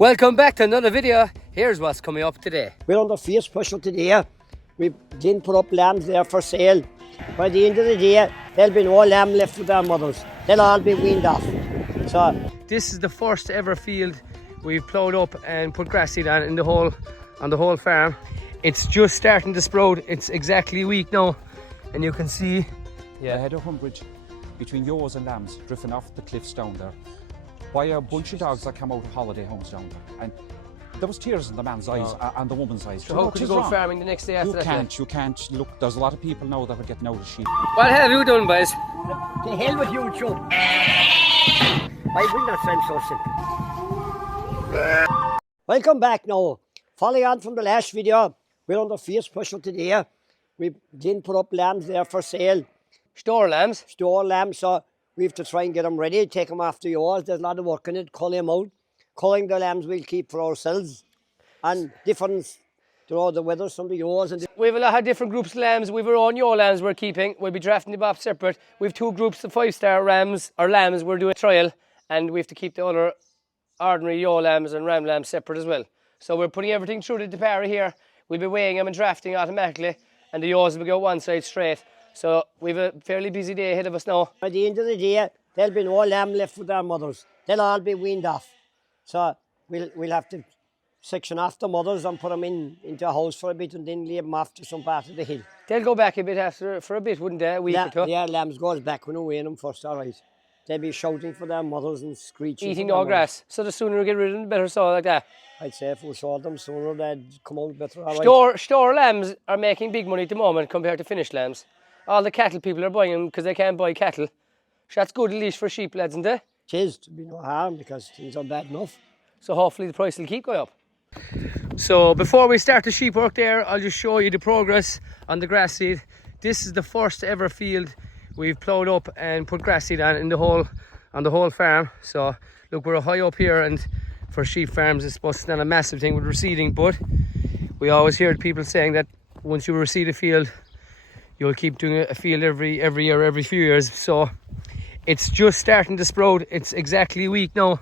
Welcome back to another video. Here's what's coming up today. We're on the fierce special today. We didn't put up lambs there for sale. By the end of the day, there'll be no lamb left with their mothers. They'll all be weaned off. So this is the first ever field we've ploughed up and put grass seed on the whole farm. It's just starting to sprout. It's exactly a week now, and you can see. Yeah, I had 100 between ewes and lambs drifting off the cliffs down there by a bunch of dogs that come out of holiday homes down there. And there was tears in the man's eyes and the woman's eyes. So how could you go farming the next day after that? You can't. Look, there's a lot of people now that are getting out of sheep. What have you done, boys? the hell with you, Joe. Why will not sound so simple? Welcome back now. Following on from the last video, we're on the fierce special today. We didn't put up lambs there for sale. Store lambs? Store lambs, so we have to try and get them ready, take them off the yours. There's a lot of work in it, cull them out. Culling the lambs we'll keep for ourselves. And different, the weather, some of the yours. We have a lot of different groups of lambs. We've our own yo lambs we're keeping. We'll be drafting them off separate. We've two groups of 5-star rams, or lambs, we're doing a trial. And we have to keep the other ordinary yo lambs and ram lambs separate as well. So we're putting everything through the depara here. We'll be weighing them and drafting automatically. And the yours will go one side straight. So we've a fairly busy day ahead of us now. By the end of the day, there'll be no lamb left with their mothers. They'll all be weaned off. So we'll have to section off the mothers and put them into a house for a bit and then leave them off to some part of the hill. They'll go back a bit for a bit, wouldn't they? A week or two? Yeah, lambs goes back when we wean them first, all right. They'll be shouting for their mothers and screeching. Eating no grass. So the sooner we get rid of them, the better, so like that. I'd say if we sold them sooner, they'd come out better, all right. Store lambs are making big money at the moment compared to finished lambs. All the cattle people are buying them because they can't buy cattle. So that's good at least for sheep, lads, isn't it? It is, to be no harm because things are bad enough. So hopefully the price will keep going up. So before we start the sheep work there, I'll just show you the progress on the grass seed. This is the first ever field we've ploughed up and put grass seed on the whole farm. So look, we're high up here, and for sheep farms it's supposed to be not a massive thing with reseeding, but we always hear people saying that once you reseed a field, you'll keep doing a field every year, every few years. So it's just starting to sprout. It's exactly a week now,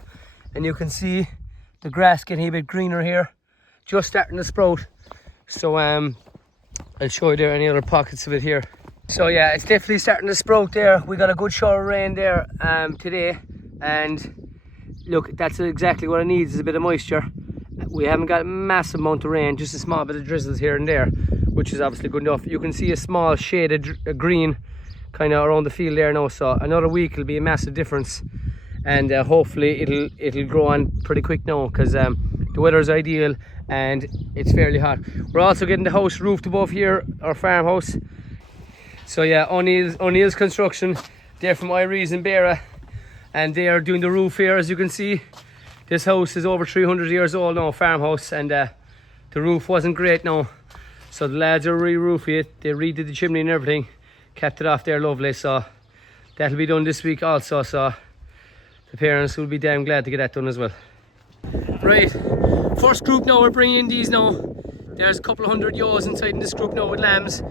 and you can see the grass getting a bit greener here, just starting to sprout. So I'll show you there any other pockets of it here. So yeah, it's definitely starting to sprout there. We got a good shower of rain there today, and look, that's exactly what it needs, is a bit of moisture. We haven't got a massive amount of rain, just a small bit of drizzles here and there, which is obviously good enough. You can see a small shaded green kind of around the field there now, so another week will be a massive difference, and hopefully it'll grow on pretty quick now, because the weather is ideal and it's fairly hot. We're also getting the house roofed above here, our farmhouse. So yeah, O'Neill's Construction, they're from Iree's and Beara, and they are doing the roof here. As you can see, this house is over 300 years old now, farmhouse, and the roof wasn't great now. So the lads are re-roofing it. They redid the chimney and everything, kept it off there lovely. So that'll be done this week also. So the parents will be damn glad to get that done as well. Right, first group now, we're bringing in these now. There's a couple of hundred ewes inside in this group now with lambs.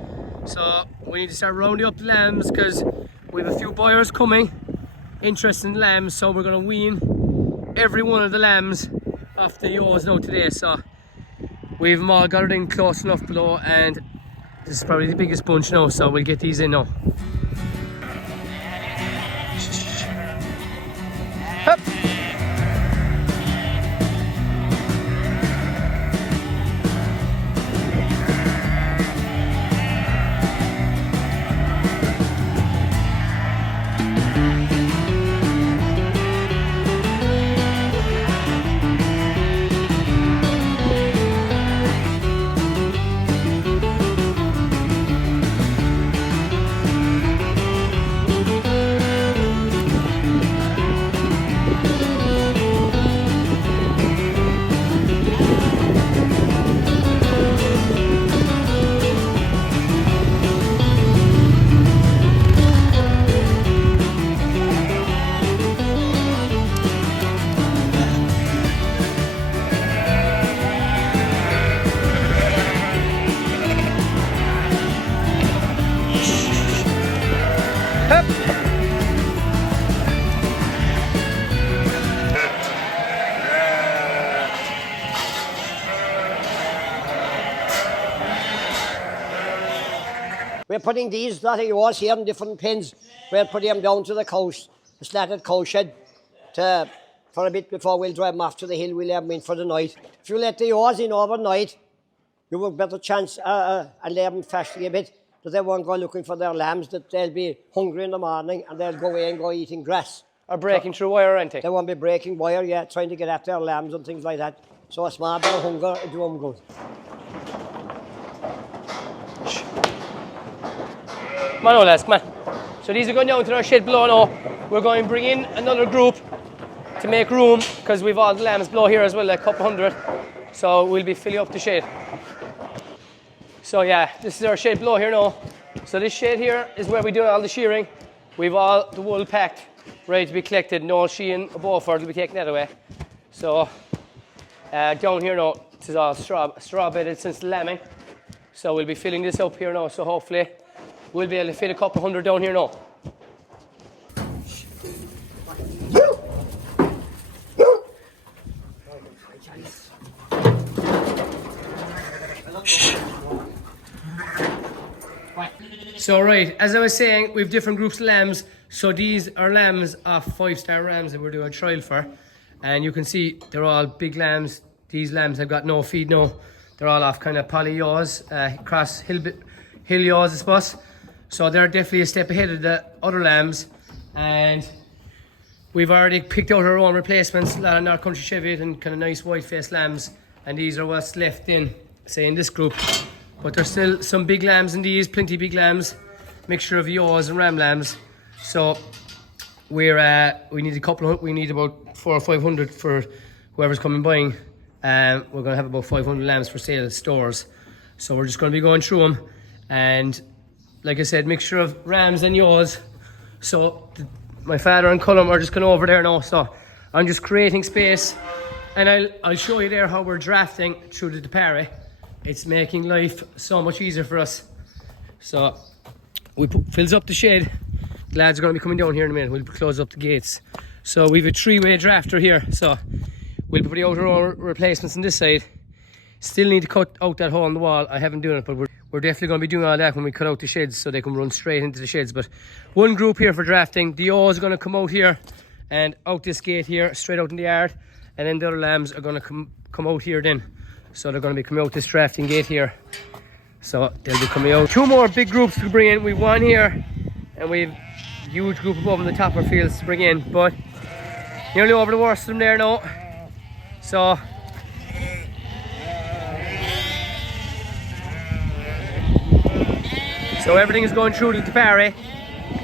So we need to start rounding up the lambs because we have a few buyers coming interested in lambs. So we're going to wean every one of the lambs off the ewes now today. So we've them all got it in close enough below, and this is probably the biggest bunch now, so we'll get these in now. Hup. we're putting these lot of yours here in different pens. We'll put them down to the cows, the slatted cow shed, for a bit before we'll drive them off to the hill. We'll have them in for the night. If you let the yours in overnight, you have a better chance and let them fasting a bit, that they won't go looking for their lambs, that they'll be hungry in the morning and they'll go away and go eating grass. Or breaking through wire, aren't they? They won't be breaking wire, yeah, trying to get at their lambs and things like that. So a small bit of hunger will do them good. Come on, lads, come on. So these are going down to our shed below now. We're going to bring in another group to make room, because we've all the lambs below here as well, like a couple hundred. So we'll be filling up the shed. So yeah, this is our shed below here now. So this shed here is where we do all the shearing. We've all the wool packed, ready to be collected. No sheeting above for it will be taken that away. So down here now, this is all straw bedded since the lambing. So we'll be filling this up here now. So hopefully we'll be able to fit a couple hundred down here now. So right, as I was saying, we have different groups of lambs. So these are lambs of 5-star rams that we're doing a trial for. And you can see they're all big lambs. These lambs have got no feed now. They're all off kind of poly yaws, cross hill yaws, I suppose. So they're definitely a step ahead of the other lambs. And we've already picked out our own replacements, a lot of North Country Cheviot and kind of nice white-faced lambs. And these are what's left in, say, in this group. But there's still some big lambs in these, plenty big lambs, mixture of yaws and ram lambs. So we need we need about 400 or 500 for whoever's coming buying. We're going to have about 500 lambs for sale at stores. So we're just going to be going through them. And like I said, mixture of rams and yaws. So my father and Cullum are just going over there now. So I'm just creating space. And I'll show you there how we're drafting through the depare. It's making life so much easier for us. So we fills up the shed. The lads are going to be coming down here in a minute. We'll close up the gates. So we have a 3-way drafter here. So we'll put the outer replacements on this side. Still need to cut out that hole in the wall. I haven't done it, but we're definitely going to be doing all that when we cut out the sheds, so they can run straight into the sheds. But one group here for drafting. The O's are going to come out here and out this gate here, straight out in the yard. And then the other lambs are going to come out here then. So they're going to be coming out this drafting gate here. So they'll be coming out. 2 more big groups to bring in. We've one here and we've a huge group above in the top of our fields to bring in. But nearly over the worst of them there now. So everything is going through the depare,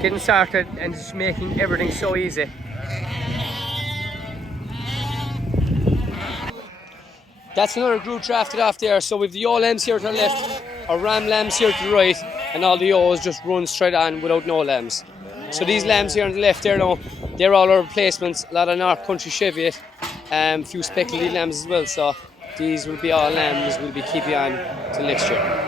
getting started, and just making everything so easy. That's another group drafted off there. So we've the yaw lambs here to the left, our ram lambs here to the right, and all the yaws just run straight on without no lambs. So these lambs here on the left there now, they're all our replacements. A lot of North Country Cheviot, a few speckledy lambs as well. So these will be all lambs we'll be keeping on till next year.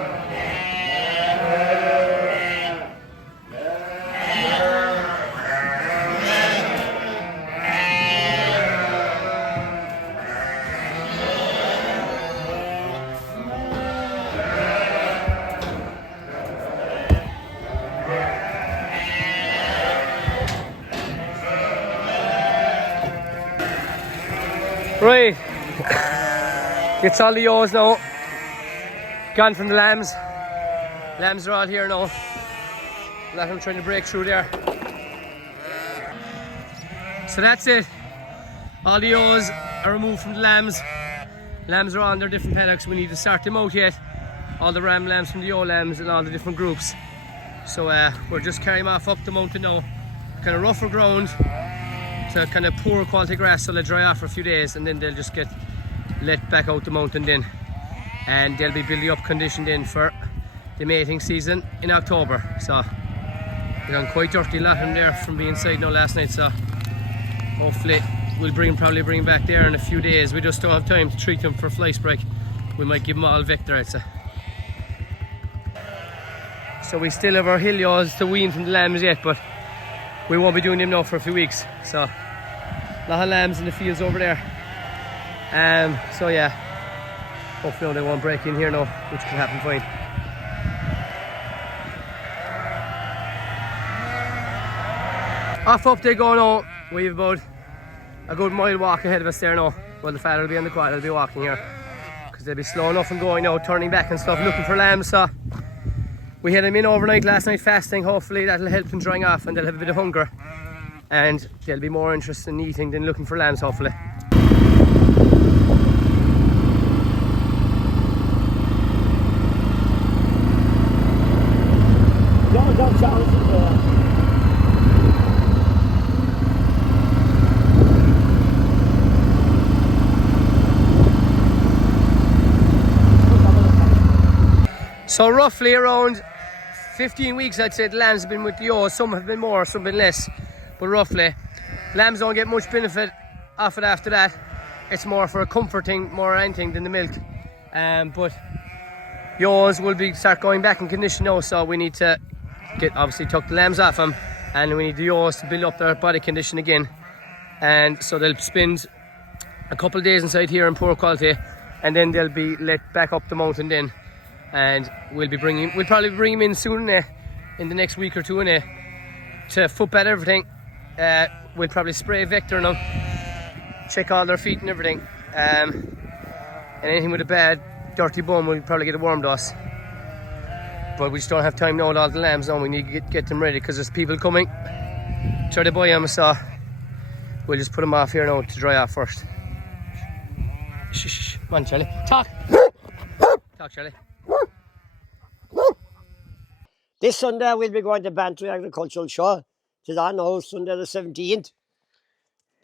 Right, gets all the yaws now, gone from the lambs. Lambs are all here now. A lot of them trying to break through there. So that's it. All the yaws are removed from the lambs. Lambs are on their different paddocks. We need to sort them out yet. All the ram lambs from the yaw lambs and all the different groups. So we're just carrying them off up the mountain now. Kind of rougher ground. To kind of poor quality grass, so they'll dry off for a few days and then they'll just get let back out the mountain then, and they'll be building up condition then for the mating season in October. So they're gone quite dirty, a lot of them there from being inside now last night. So hopefully we'll probably bring back there in a few days. We just don't have time to treat them for fly spike. We might give them all vector, I'd say. So we still have our hill yaws to wean from the lambs yet, but we won't be doing them now for a few weeks. So a lot of lambs in the fields over there. So yeah, hopefully they won't break in here now, which can happen fine. Off up they go now. We've about a good mile walk ahead of us there now. Well, the father will be on the quad, will be walking here. Because they'll be slow enough and going now, turning back and stuff, looking for lambs. So we had them in overnight last night fasting. Hopefully that'll help them drying off and they'll have a bit of hunger. And they'll be more interested in eating than looking for lambs, hopefully. So roughly around 15 weeks, I'd say the lambs have been with the ewes. Some have been more, some have been less. But roughly, lambs don't get much benefit off it after that. It's more for a comforting, more anything than the milk. But ewes will start going back in condition now, so we need to obviously tuck the lambs off them, and we need the ewes to build up their body condition again. And so they'll spend a couple of days inside here in poor quality, and then they'll be let back up the mountain then. And we'll probably bring him in soon in the next week or two to footbed everything. We'll probably spray vector on them, check all their feet and everything. And anything with a bad, dirty bum, we'll probably get a worm dose. But we just don't have time now with all the lambs now. We need to get them ready because there's people coming, try to buy them. So we'll just put them off here now to dry off first. Shh. Come on, Charlie. Talk, Charlie. This Sunday we'll be going to Bantry Agricultural Show. It's on now, Sunday the 17th.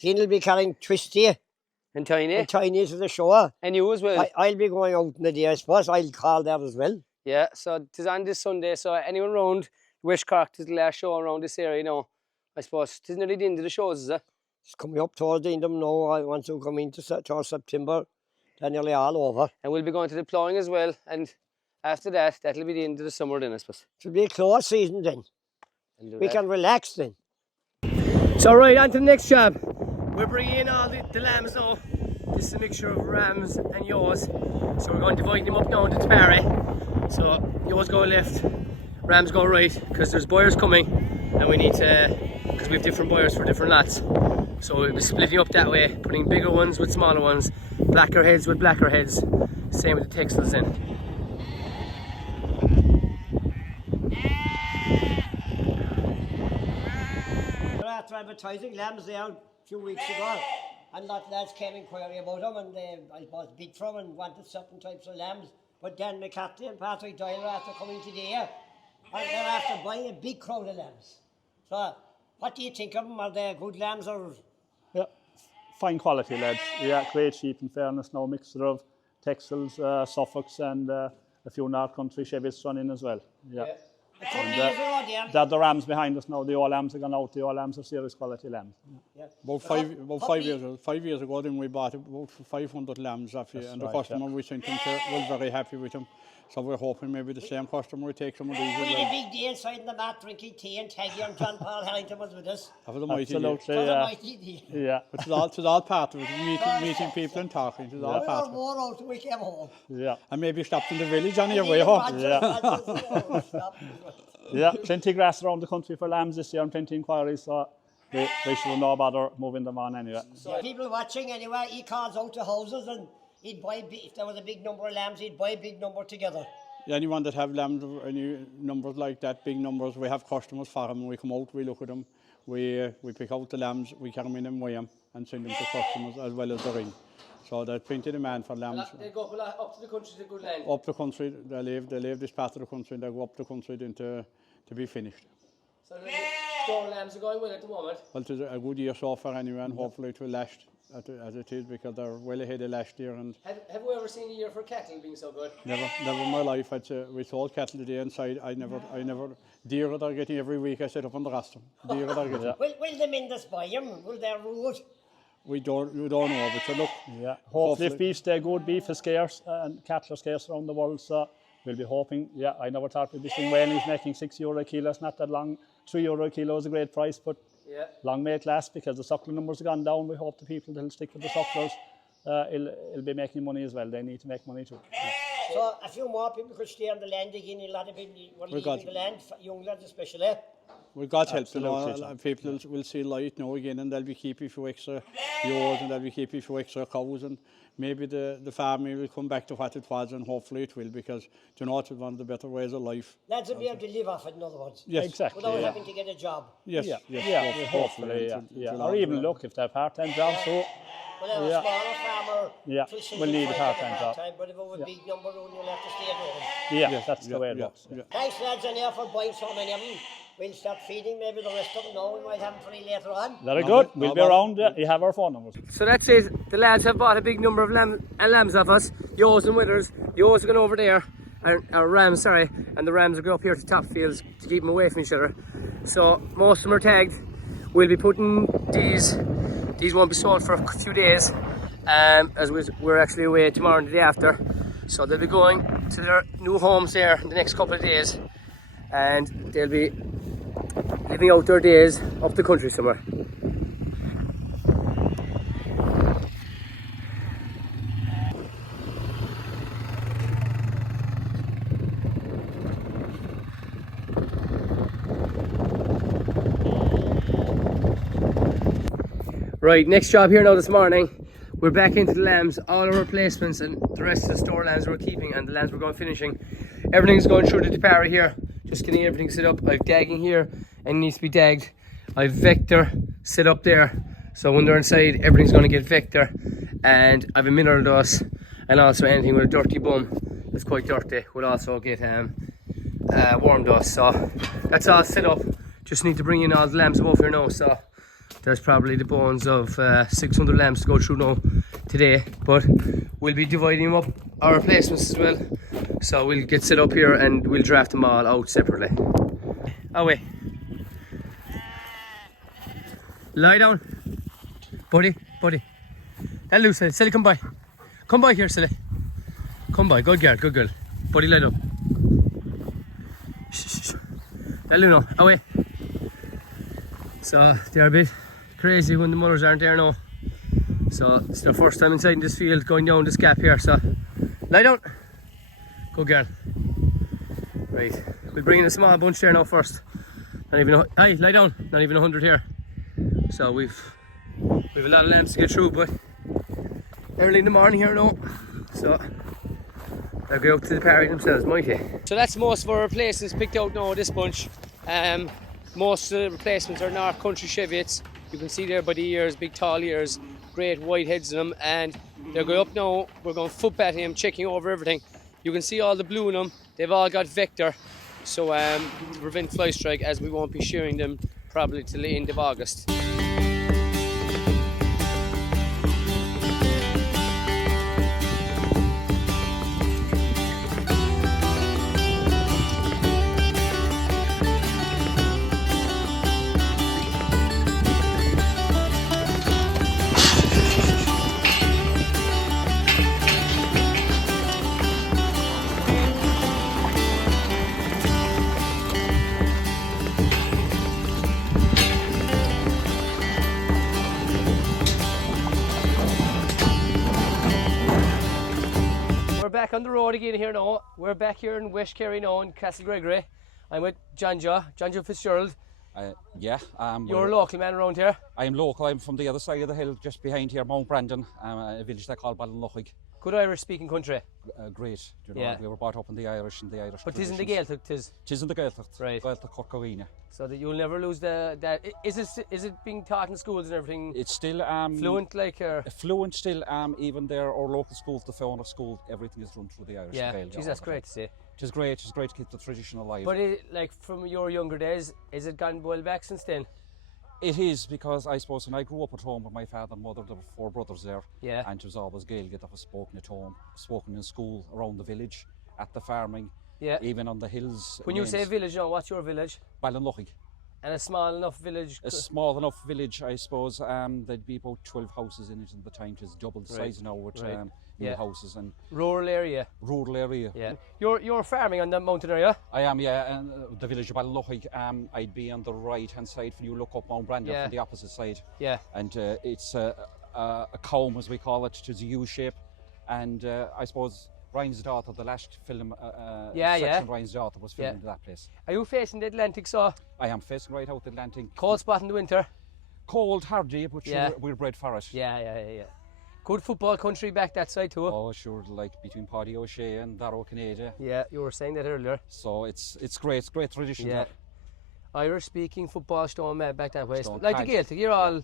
Clean will be carrying Twisty And Tiny. and Tiny to the show. And you as well. I'll be going out in the day, I suppose. I'll call there as well. Yeah, so it's on this Sunday. So anyone around West Cork, this is the last show around this area, you know. I suppose it's nearly the end of the shows, is it? It's coming up towards the end of them now. I want to come into towards September. They're nearly all over. And we'll be going to the ploughing as well. And after that, that'll be the end of the summer then, I suppose. It'll be a close season then. We can relax then. So right, on to the next job. We're bringing in all the lambs now. This is a mixture of rams and ewes. So we're going to divide them up now into Barry. So ewes go left, rams go right, because there's buyers coming and we need to, because we have different buyers for different lots. So we'll be splitting up that way, putting bigger ones with smaller ones, blacker heads with blacker heads. Same with the textiles then. After advertising lambs there a few weeks ago, and lot of lads came inquiry about them, and I was bid for them and wanted certain types of lambs. But Dan McCarthy and Patrick Doyle are after coming today, and they're after buying a big crowd of lambs. So, what do you think of them? Are they good lambs or? Yeah, fine quality lads. Yeah, great sheep in fairness. Now a mixture of textiles, Suffolks, and a few North Country Chevys run in as well. Yeah. They're the rams behind us now. The old lambs are gone out. The old lambs are serious quality lambs. Yeah. About 5 years ago, then we bought about 500 lambs off you, and the customer we sent them to was very happy with them. So we're hoping maybe the same customer will take some of these. We had a big day inside in the mat drinking tea, and Taggy and John Paul Harrington was with us. That was a mighty day. Absolutely, yeah. It was all part of it, meeting people and talking. It was all part of it. We were more out till we came home. Yeah. And maybe stopped in the village on your way home. Yeah, plenty grass around the country for lambs this year and plenty inquiries, so they should no bother moving them on anyway. So people watching anyway, he calls out to houses and he'd buy, if there was a big number of lambs, he'd buy a big number together. Anyone that have lambs, any numbers like that, big numbers, we have customers for them. We come out, we look at them, we pick out the lambs, we carry them in and weigh them and send them to customers as well as the ring. So there's plenty of demand for lambs. They go up to the country to good land. Up the country, they live this part of the country, and they go up the country then to be finished. So the store lambs are going well at the moment? Well, it's a good year so far anyway, and hopefully it will last as it is, because they're well ahead of last year. And have you ever seen a year for cattle being so good? Never in my life. I'd say we sold cattle today inside. I never. Deer they're getting every week. I set up on the rostrum. Deer they're getting. Will the Minders buy them? Will they root? We don't know, but so look. Yeah. Hopefully if beef stay good, beef is scarce and cattle are scarce around the world, so we'll be hoping. Yeah, I never thought we'd be seeing weanings making €6 a kilo. It's not that long. €3 a kilo is a great price, but long may it last, because the suckling numbers have gone down. We hope the people that'll stick with the sucklers will be making money as well. They need to make money too. Yeah. So a few more people could stay on the land again. A lot of people were leaving the land, young lads especially. With God's help, Absolutely, John. people will see light now again, and they'll be keeping a few extra ewes, and they'll be keeping a few extra cows, and maybe the farming will come back to what it was, and hopefully it will, because it's one of the better ways of life. Lads will be able to live off it, in other words. Yes, Exactly. Without Yeah. having to get a job. yes, Yeah, yes, yeah, hopefully, yeah. Or even look if they're part-time jobs. So Well, Yeah. a smaller farmer, Yeah, we'll need a part-time job. but if it was a big number, you'll have to stay at home. yeah, that's the way it works. Yeah. Thanks, lads, and for buying so many of them. We'll start feeding maybe the rest of them now. We might have them free later on. Very good. We'll be around. You have our phone numbers. So that's it. The lads have bought a big number of lambs off us. Ewes and withers. Ewes are going over there, or rams, sorry, and the rams will go up here to top fields to keep them away from each other. So most of them are tagged. We'll be putting these won't be sold for a few days, as we're actually away tomorrow and the day after. So they'll be going to their new homes there in the next couple of days, and they'll be living out their days up the country somewhere. Right, next job here now this morning. We're back into the lambs, all our replacements and the rest of the store lambs we're keeping and the lambs we're going finishing. Everything's going through the depara here, just getting everything set up. I've dagging here and it needs to be dagged. I've vector set up there, so when they're inside everything's going to get vector, and I've a mineral dose, and also anything with a dirty bum that's quite dirty will also get worm dust. So that's all set up. Just need to bring in all the lambs above here now. So there's probably the bones of 600 lambs to go through now today, but we'll be dividing them up, our replacements as well. So we'll get set up here and we'll draft them all out separately. Away. Lie down. Buddy. That loose, Silly, come by. Come by here, Silly. Come by, good girl. Buddy, lie down. Shh. That Luno, away. So they're a bit crazy when the mothers aren't there now. So it's their first time inside in this field, going down this gap here. So lie down. Good girl. Right, we'll bring in a small bunch there now first. Not even hey, lie down. Not even 100 here. So we've a lot of lambs to get through, but early in the morning here now. So they'll go out to the parry themselves, mighty. So that's most of our replacements picked out now, this bunch. Most of the replacements are North Country Cheviots. You can see there by the ears, big tall ears, great white heads in them, and they're going up now. We're going foot patting them, checking over everything. You can see all the blue in them. They've all got vector, so to prevent fly strike, as we won't be shearing them probably till the end of August. Back on the road again here now. We're back here in West Kerry now in Castle Gregory. I'm with John Joe Fitzgerald. Yeah. You're a local man around here? I am local. I'm from the other side of the hill, just behind here, Mount Brandon, a village they call Ballinlochig. Good Irish speaking country. Great. You know, Yeah. We were brought up in the Irish and the Irish. But 'tis in the traditions. Gaeltacht, 'tis. 'Tis in the Gaeltacht. Right. Gaeltacht Corcovina. So that you'll never lose that. Is it being taught in schools and everything? It's still Fluent like or? Fluent still. Even there, our local schools, the Fauna School, everything is run through the Irish. Yeah, Gael, geez, that's great to see. It's great. It's great to keep the tradition alive. But like from your younger days, is it gone well back since then? It is, because I suppose when I grew up at home with my father and mother, there were 4 brothers there. Yeah. And it was always Gaelic that was spoken at home, spoken in school, around the village, at the farming, Yeah. even on the hills. When you say village now, what's your village? Ballinlochig. And a small enough village? A small enough village, I suppose. There'd be about 12 houses in it in the time. It's double the Right. size now with Right. new Yeah. houses and Rural area? rural area. Yeah. You're farming on that mountain area? I am, yeah, and the village of Ballinlochig, I'd be on the right-hand side when you look up Mount Brandon Yeah. from the opposite side. Yeah. And it's a comb, as we call it, to the U shape. And I suppose Ryan's Daughter, the last film Yeah, section, Ryan's Daughter was filmed in that place. Are you facing the Atlantic, so I am facing right out the Atlantic. cold spot in the winter? Cold, hardy, but Yeah. we're bred for it. Yeah. Good football country back that side too. Oh, sure, like between Paddy O'Shea and Darrow Canada. Yeah, you were saying that earlier. So it's great tradition. Yeah. There. Irish speaking football stone mad back that way. Stone Like the Cag. Gaeltacht, you're all.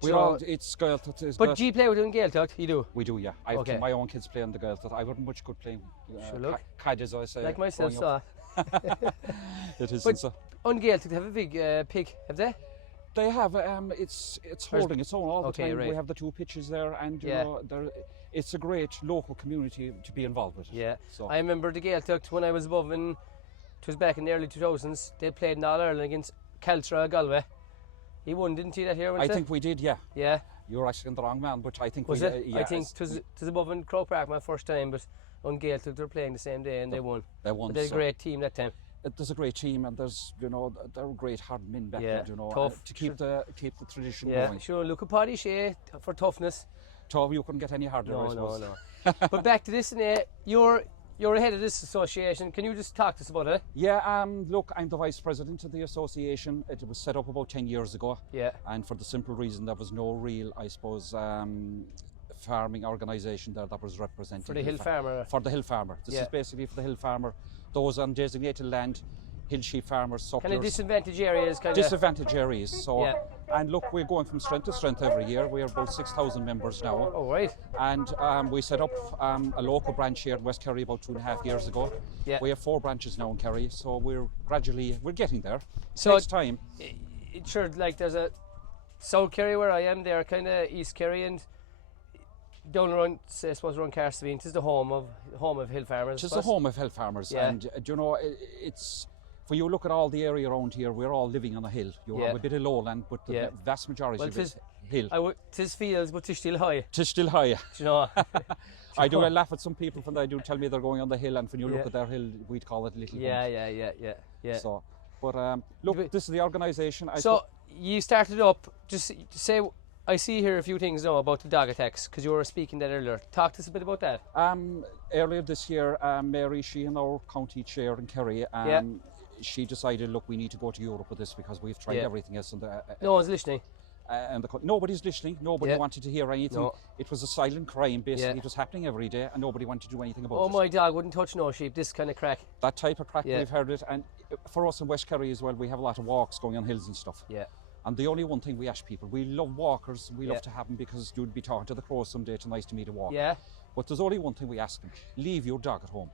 We're all, it's Gaeltacht. But do you play with them Gaeltacht? You do? We do, yeah. I've Okay. my own kids playing the Gaeltacht. I wasn't much good playing Sure, look. Cad, as I say. Like myself, growing so. up. It is. But So. on Gaeltacht, they have a big pig, have they? They have it's holding its own all the Okay, time. right. We have the 2 pitches there, and you Yeah. know, it's a great local community to be involved with. Yeah. So I remember the Gaeltacht when I was above it was back in the early 2000s. They played in All Ireland against Caltra Galway. He won, didn't he, that year? I think we did, yeah. Yeah. You're asking the wrong man, but I think Was we it? yeah, I think it was above in Croke Park my first time, but on Gaeltacht they were playing the same day and they won. they won. But they had a So great team that time. there's a great team, and there's they're great hard men back Yeah, then, you know, tough. to keep the tradition Yeah, going. sure. Look at Paddy Shea for toughness. Tough, you couldn't get any harder, I suppose. No. But back to this, you're ahead of this association. Can you just talk to us about it? Yeah, look, I'm the vice president of the association. It was set up about 10 years ago. Yeah. And for the simple reason there was no real, I suppose, farming organisation there that was represented. For the hill farmer. For the hill farmer. This is basically for the hill farmer. Those on designated land, hill sheep farmers, sucklers. Kind of disadvantaged areas, kind of. Disadvantaged areas. So, Yeah. and look, we're going from strength to strength every year. We're about 6,000 members now. Oh, right. And we set up a local branch here in West Kerry about 2.5 years ago. Yeah. We have 4 branches now in Kerry, so we're getting there. It So takes time. It sure, like there's a South Kerry where I am, they're kind of East Kerry and down around, I suppose around Carsveen. It is the home of hill farmers. It's the home of hill farmers, Yeah. and you know, it's for you look at all the area around here. We're all living on a hill. You have a bit of lowland, but the vast majority of it is hill. Tis fields, but tis still high. It's still high. Do you know? I do laugh at some people when they do tell me they're going on the hill, and when you look at their hill, we'd call it little. Yeah. So, but look, this is the organisation. So you started up. Just say, I see here a few things now about the dog attacks because you were speaking that earlier. Talk to us a bit about that. Earlier this year, Mary, she and our county chair in Kerry, she decided, look, we need to go to Europe with this because we've tried everything else. No one's listening. And nobody's listening. Nobody wanted to hear anything. No. It was a silent crime, basically. It was happening every day, and nobody wanted to do anything about it. Oh, my dog wouldn't touch no sheep. This kind of crack. That type of crack, we've heard it. And for us in West Kerry as well, we have a lot of walks going on hills and stuff. Yeah. And the only one thing we ask people, we love walkers, we love to have them because you'd be talking to the crows someday, it's nice to meet a walker. Yeah. But there's only one thing we ask them, leave your dog at home.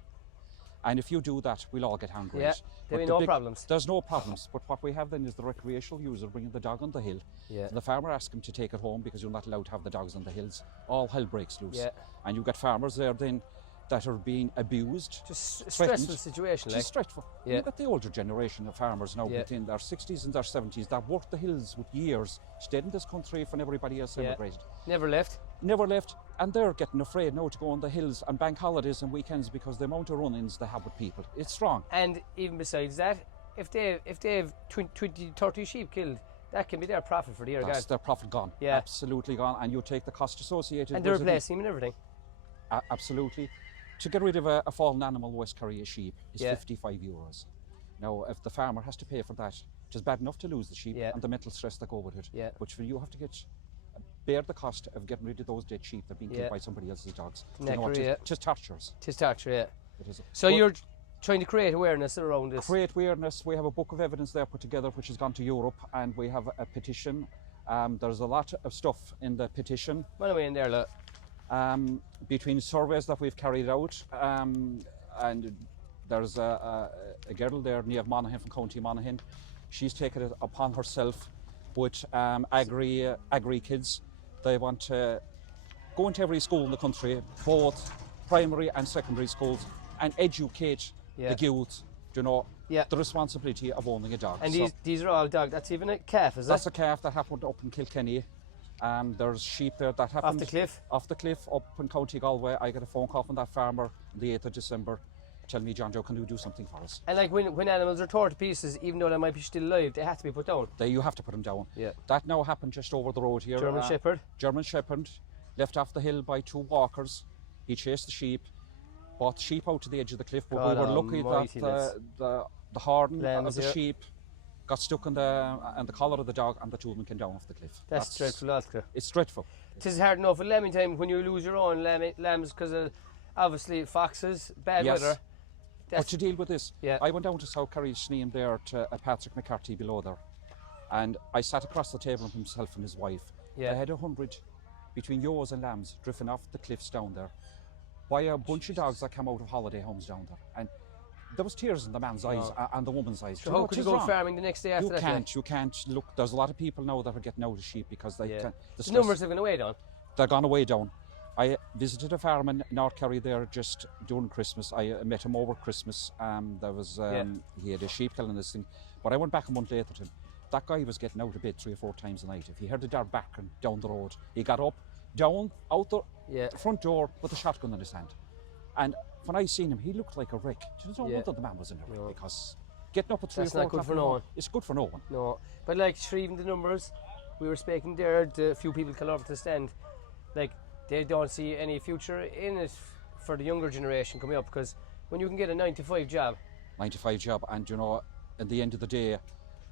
And if you do that, we'll all get hungry. Yeah, there'll be no problems. There's no problems. But what we have then is the recreational user bringing the dog on the hill. Yeah. The farmer asks him to take it home because you're not allowed to have the dogs on the hills. All hell breaks loose. Yeah. And you got farmers there then that are being abused. Just a threatened. stressful situation, like. Just stressful. Yeah. You've got the older generation of farmers now within their 60s and their 70s that worked the hills with years, stayed in this country when everybody else emigrated. Never left. Never left, and they're getting afraid now to go on the hills on bank holidays and weekends because the amount of run-ins they have with people, it's strong. And even besides that, if they have 20, 30 sheep killed, that can be their profit for the year. That's their profit gone. Yeah. Absolutely gone, and you take the cost associated And they're with it. replacing them and everything. Absolutely. To get rid of a fallen animal, West Kerry, a sheep, is Yeah. €55. Now, if the farmer has to pay for that, it is bad enough to lose the sheep and the mental stress that go with it. Yeah. But you have to bear the cost of getting rid of those dead sheep that have been killed by somebody else's dogs. Just tortures. Tis torture, yeah. It is. So you're trying to create awareness around this. Create awareness. We have a book of evidence there put together which has gone to Europe, and we have a petition. There's a lot of stuff in the petition. Run away in there, look. Between surveys that we've carried out, and there's a girl there, Niamh Monaghan from County Monaghan. She's taken it upon herself with agri kids. They want to go into every school in the country, both primary and secondary schools, and educate the youth, you know, the responsibility of owning a dog. And these are all dogs. That's even a calf, is That's it? a calf that happened up in Kilkenny. There's sheep there that happened off the cliff up in County Galway. I got a phone call from that farmer on the 8th of December telling me, John Joe, can you do something for us? And like when animals are torn to pieces, even though they might be still alive, they have to be put down. You have to put them down. Yeah. That now happened just over the road here. German Shepherd. German Shepherd, left off the hill by 2 walkers. He chased the sheep. brought sheep out to the edge of the cliff, but God we were lucky almighty, that the horn Lambs, of the yeah. sheep got stuck in the collar of the dog, and the two of them came down off the cliff. That's dreadful, Oscar. It's dreadful. It is hard enough at lambing time when you lose your own lambs because of obviously foxes, bad Yes. weather. But to deal with this, Yeah. I went down to South Kerry Sneem there to Patrick McCarthy below there, and I sat across the table with himself and his wife. Yeah. They had 100 between ewes and lambs drifting off the cliffs down there by a bunch of dogs that came out of holiday homes down there. And there was tears in the man's eyes and the woman's eyes. So how could you go farming the next day after that? You can't. Look, there's a lot of people now that are getting out of sheep because they can't. The numbers have gone away down. They're gone away down. I visited a farm in North Kerry there just during Christmas. I met him over Christmas. There was he had a sheep killing this thing. But I went back a month later to him. That guy was getting out of bed 3 or 4 times a night. If he heard the dog barking down the road, he got up, down, out the front door with a shotgun in his hand. And when I seen him, he looked like a wreck. There's no wonder the man was in a wreck because getting up at 3 or 4 o'clock. It's good for no one. No, but like even the numbers, we were speaking there, the few people come over to the stand, like they don't see any future in it for the younger generation coming up because when you can get a 9 to 5 job. 9 to 5 job, and you know, at the end of the day,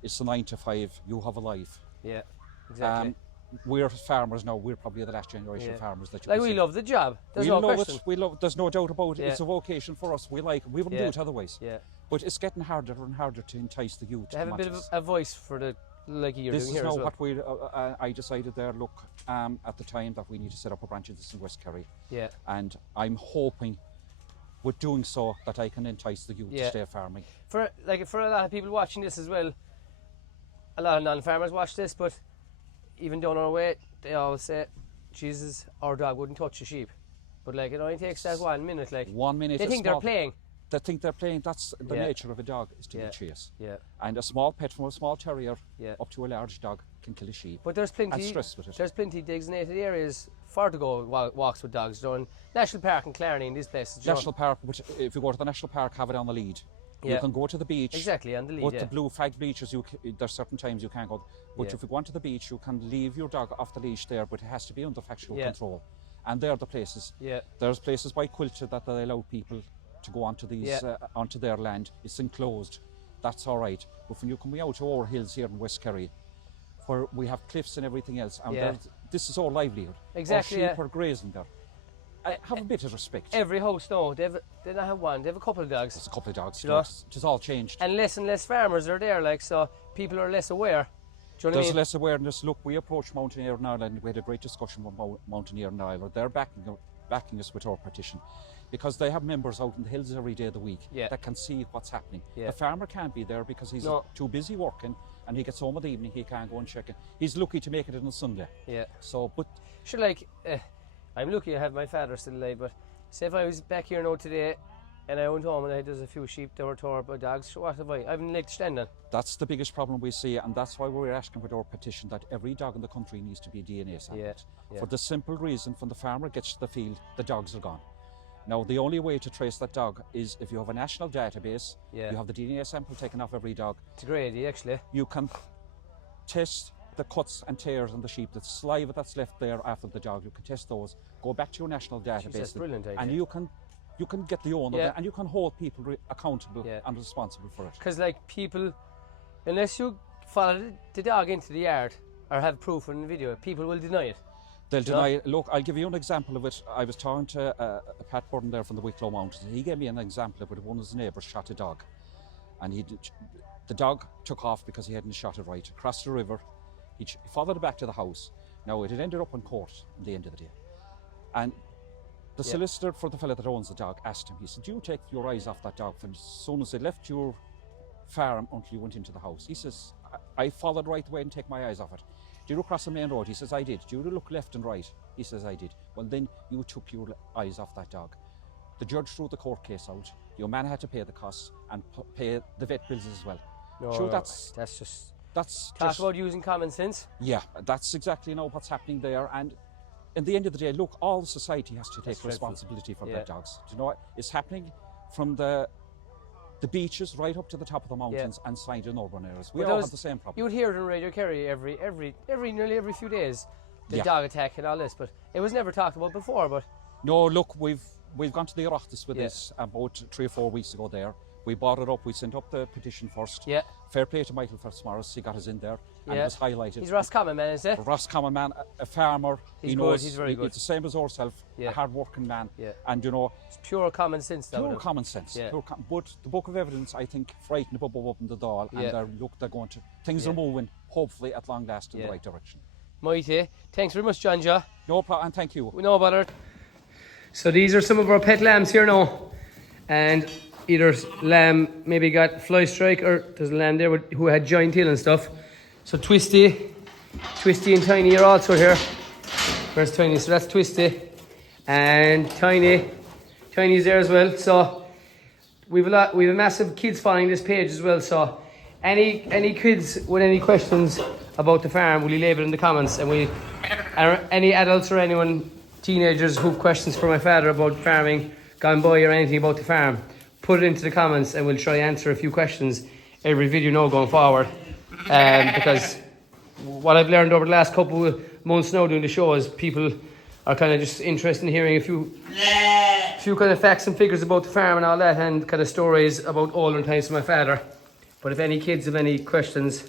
it's a 9 to 5, you have a life. Yeah, exactly. We're farmers now, we're probably the last generation of farmers that you like we love the job, there's no question. We love it, there's no doubt about it, it's a vocation for us, we wouldn't do it otherwise. Yeah. But it's getting harder and harder to entice the youth. To have a bit of a voice for the, like you're doing here as well. This is now what I decided there, look, at the time that we need to set up a branch of this in West Kerry. Yeah. And I'm hoping with doing so that I can entice the youth to stay farming. For a lot of people watching this as well, a lot of non-farmers watch this, but even down our way, they always say, Jesus, our dog wouldn't touch a sheep. But like it only takes that 1 minute. Like 1 minute. They think they're playing. They think they're playing. That's the nature of a dog, is to chase. Yeah. And a small pet from a small terrier up to a large dog can kill a sheep. But there's plenty. And stress with it. There's plenty designated areas for to go walks with dogs. Down National Park in Clarny and these places. National Park, which if you go to the National Park, have it on the lead. You can go to the beach. Exactly, on the lead. But the blue flag beaches, there's certain times you can't go. But if you go onto the beach, you can leave your dog off the leash there, but it has to be under factual control. And they're the places. Yeah. There's places by Quilter that they allow people to go onto these onto their land. It's enclosed. That's all right. But when you're coming out to our hills here in West Kerry, where we have cliffs and everything else, and this is our livelihood. Exactly. Our sheep are grazing there. Have a bit of respect. Every house now, they don't have one, they have a couple of dogs. There's a couple of dogs. You know? It's all changed. And less farmers are there, like, so people are less aware. Do you know what I mean? There's less awareness. Look, we approached Mountaineer in Ireland. We had a great discussion with Mountaineer in Ireland. They're backing us with our petition because they have members out in the hills every day of the week that can see what's happening. The farmer can't be there because he's too busy working, and he gets home in the evening, he can't go and check it. He's lucky to make it on a Sunday. Yeah. So, but... Sure, like, I'm lucky I have my father still alive, but say if I was back here now today and I went home and there's a few sheep that were torn by dogs, what have I? I haven't leg to stand on. That's the biggest problem we see, and that's why we're asking with our petition that every dog in the country needs to be DNA sampled. For the simple reason, when the farmer gets to the field, the dogs are gone. Now, the only way to trace that dog is if you have a national database, you have the DNA sample taken off every dog. It's a great idea, actually. You can test the cuts and tears on the sheep, the saliva that's left there after the dog, you can test those, go back to your national database. That's brilliant idea. And you can get the owner and you can hold people accountable and responsible for it. Because like people, unless you follow the dog into the yard or have proof in the video, people will deny it. They'll deny it. Look, I'll give you an example of it. I was talking to a Pat Burden there from the Wicklow Mountains, and he gave me an example of it. One of his neighbours shot a dog, and the dog took off because he hadn't shot it right. Across the river, he followed it back to the house. Now, it had ended up in court at the end of the day. And the solicitor for the fella that owns the dog asked him, he said, do you take your eyes off that dog from as soon as they left your farm until you went into the house? He says, I followed right away and take my eyes off it. Did you cross the main road? He says, I did. Did you look left and right? He says, I did. Well, then you took your eyes off that dog. The judge threw the court case out. Your man had to pay the costs and pay the vet bills as well. No, sure, that's talk about using common sense. Yeah, that's exactly what's happening there. And in the end of the day, look, all society has to take responsibility for pet dogs. Do you know what? It's happening from the beaches right up to the top of the mountains and side in urban areas. We all have the same problem. You would hear it on Radio Kerry nearly every few days, the dog attack and all this, but it was never talked about before. But no, look, we've we've gone to the Oireachtas with this about 3 or 4 weeks ago there. We brought it up, we sent up the petition first. Yeah. Fair play to Michael Fitzmaurice, he got us in there and it was highlighted. He's Roscommon man, is it? Roscommon man, a farmer. He's he good, knows, he's very good. He's the same as ourselves, a hard-working man. Yeah. And you know, It's pure common sense. pure common sense. Yeah. But the book of evidence, I think, frightened about open the door, and they're going to, things are moving, hopefully at long last in the right direction. Mighty. Thanks very much, John Joe. No problem, and thank you. No bother. So these are some of our pet lambs here now, and either lamb maybe got fly strike, or there's a lamb there who had giant tail and stuff. So Twisty and Tiny are also here. Where's Tiny? So that's Twisty, and Tiny's there as well. So we've a massive kids following this page as well. So any kids with any questions about the farm, will you leave it in the comments, and any adults or anyone, teenagers who have questions for my father about farming, gone by, or anything about the farm, put it into the comments and we'll try to answer a few questions every video now going forward. Because what I've learned over the last couple of months now doing the show is people are kind of just interested in hearing a few kind of facts and figures about the farm and all that, and kind of stories about older times from my father. But if any kids have any questions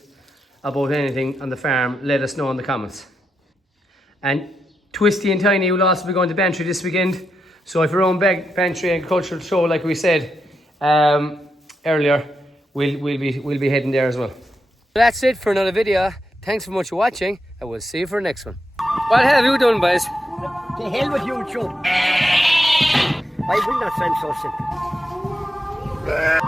about anything on the farm, let us know in the comments. And Twisty and Tiny will also be going to Bantry this weekend. So if you're on Bantry Agricultural Show, like we said earlier, we'll be heading there as well. That's it for another video. Thanks so much for watching, and we'll see you for the next one. What have you done, boys? The hell with YouTube. I will not sound so simple.